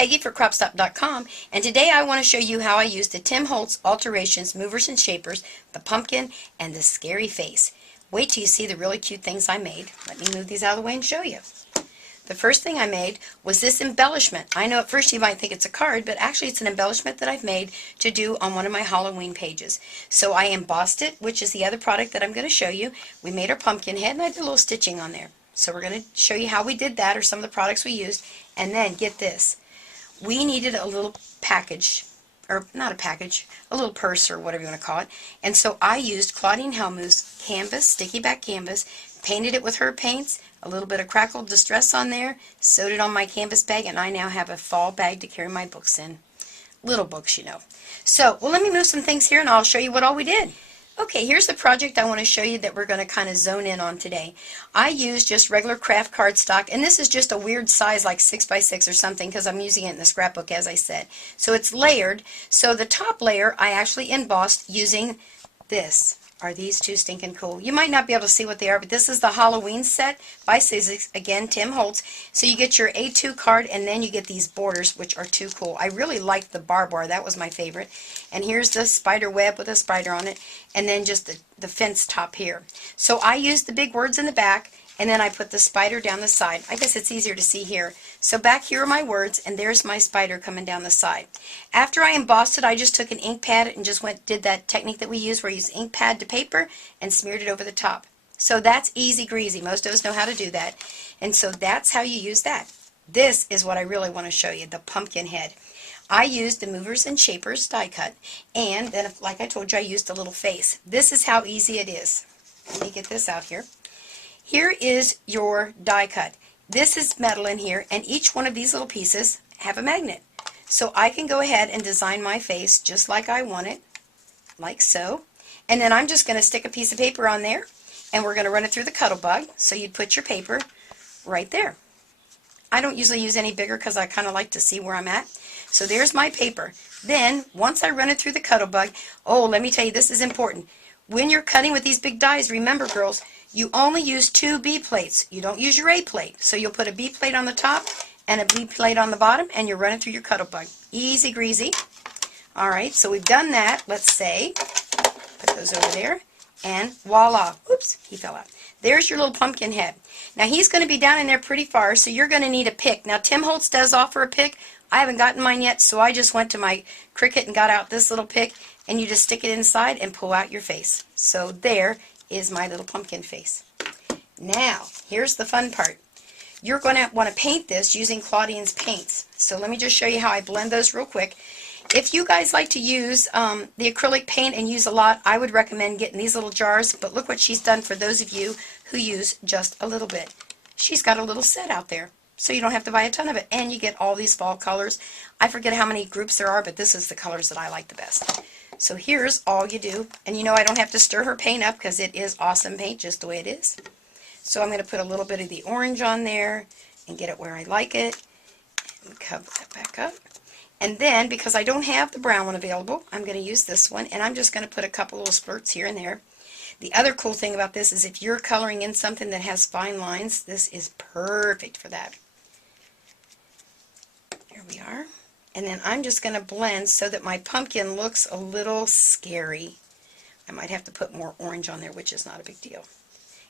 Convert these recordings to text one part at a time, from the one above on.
Peggy for Cropstop.com, and today I want to show you how I used the Tim Holtz Alterations Movers and Shapers, the pumpkin, and the scary face. Wait till you see the really cute things I made. Let me move these out of the way and show you. The first thing I made was this embellishment. I know at first you might think it's a card, but actually it's an embellishment that I've made to do on one of my Halloween pages. So I embossed it, which is the other product that I'm going to show you. We made our pumpkin head, and I did a little stitching on there. So we're going to show you how we did that, or some of the products we used. And then, get this. We needed a little package, or not a package, a little purse or whatever you want to call it. And so I used Claudine Helmuth's canvas, sticky back canvas, painted it with her paints, a little bit of crackled distress on there, sewed it on my canvas bag, and I now have a fall bag to carry my books in. Little books, you know. So, well, let me move some things here and I'll show you what all we did. Okay, here's the project I want to show you that we're going to kind of zone in on today. I used just regular craft cardstock, and this is just a weird size like 6x6 or something because I'm using it in the scrapbook, as I said. So it's layered. So the top layer I actually embossed using this. Are these two stinking cool? You might not be able to see what they are, but this is the Halloween set by Sizzix, again, Tim Holtz. So you get your A2 card, and then you get these borders, which are too cool. I really liked the bar. That was my favorite. And here's the spider web with a spider on it, and then just the fence top here. So I used the big words in the back, and then I put the spider down the side. I guess it's easier to see here. So back here are my words, and there's my spider coming down the side. After I embossed it, I just took an ink pad and just did that technique that we use where you use ink pad to paper and smeared it over the top. So that's easy greasy. Most of us know how to do that. And so that's how you use that. This is what I really want to show you, the pumpkin head. I used the Movers and Shapers die cut, and then, like I told you, I used a little face. This is how easy it is. Let me get this out here. Here is your die cut. This is metal in here, and each one of these little pieces have a magnet. So I can go ahead and design my face just like I want it, like so. And then I'm just going to stick a piece of paper on there, and we're going to run it through the Cuddle Bug. So you'd put your paper right there. I don't usually use any bigger because I kind of like to see where I'm at. So there's my paper. Then, once I run it through the Cuddle Bug, oh, let me tell you, this is important. When you're cutting with these big dies, remember, girls, you only use 2 B plates. You don't use your A plate. So you'll put a B plate on the top and a B plate on the bottom, and you're running through your Cuddle Bug. Easy greasy. Alright, so we've done that. Let's say, put those over there, and voila. Oops, he fell out. There's your little pumpkin head. Now he's going to be down in there pretty far, so you're going to need a pick. Now Tim Holtz does offer a pick. I haven't gotten mine yet, so I just went to my Cricut and got out this little pick, and you just stick it inside and pull out your face. So there is my little pumpkin face. Now, here's the fun part. You're going to want to paint this using Claudine's paints. So let me just show you how I blend those real quick. If you guys like to use the acrylic paint and use a lot, I would recommend getting these little jars, but look what she's done for those of you who use just a little bit. She's got a little set out there, so you don't have to buy a ton of it, and you get all these fall colors. I forget how many groups there are, but this is the colors that I like the best. So here's all you do, and you know I don't have to stir her paint up because it is awesome paint just the way it is. So I'm going to put a little bit of the orange on there and get it where I like it, and cover that back up. And then, because I don't have the brown one available, I'm going to use this one, and I'm just going to put a couple little splurts here and there. The other cool thing about this is if you're coloring in something that has fine lines, this is perfect for that. Here we are. And then I'm just going to blend so that my pumpkin looks a little scary. I might have to put more orange on there, which is not a big deal.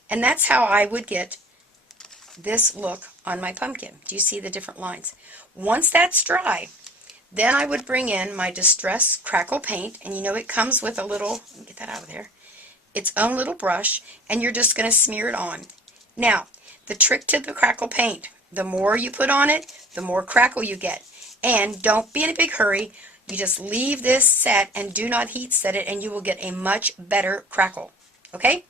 And that's how I would get this look on my pumpkin. Do you see the different lines? Once that's dry, then I would bring in my Distress Crackle paint, and you know it comes with a little, let me get that out of there, its own little brush, and you're just going to smear it on. Now, the trick to the crackle paint, the more you put on it, the more crackle you get. And don't be in a big hurry. You just leave this set and do not heat set it, and you will get a much better crackle. Okay?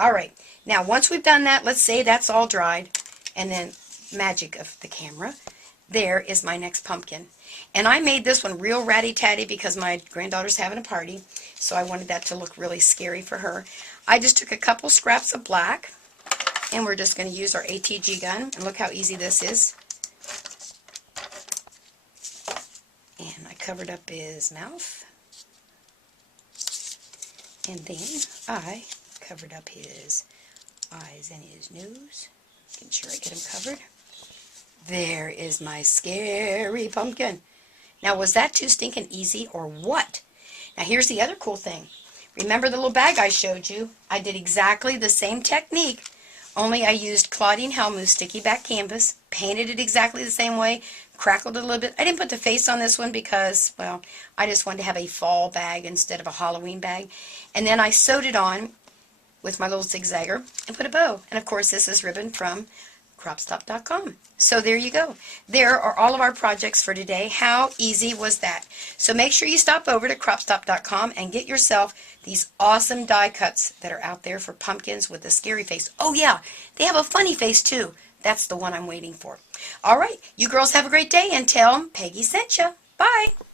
Alright. Now, once we've done that, let's say that's all dried, and then magic of the camera, there is my next pumpkin. And I made this one real ratty-tatty because my granddaughter's having a party, so I wanted that to look really scary for her. I just took a couple scraps of black, and we're just going to use our ATG gun, and look how easy this is. And I covered up his mouth, and then I covered up his eyes and his nose, making sure I get him covered. There is my scary pumpkin. Now, was that too stinking easy or what? Now, here's the other cool thing. Remember the little bag I showed you? I did exactly the same technique, only I used Claudine Hellmuth sticky back canvas, painted it exactly the same way, crackled it a little bit. I didn't put the face on this one because, well, I just wanted to have a fall bag instead of a Halloween bag. And then I sewed it on with my little zigzagger and put a bow. And of course, this is ribbon from cropstop.com. So there you go. There are all of our projects for today. How easy was that? So make sure you stop over to cropstop.com and get yourself these awesome die cuts that are out there for pumpkins with a scary face. Oh yeah, they have a funny face too. That's the one I'm waiting for. All right, you girls have a great day and tell 'em Peggy sent you. Bye.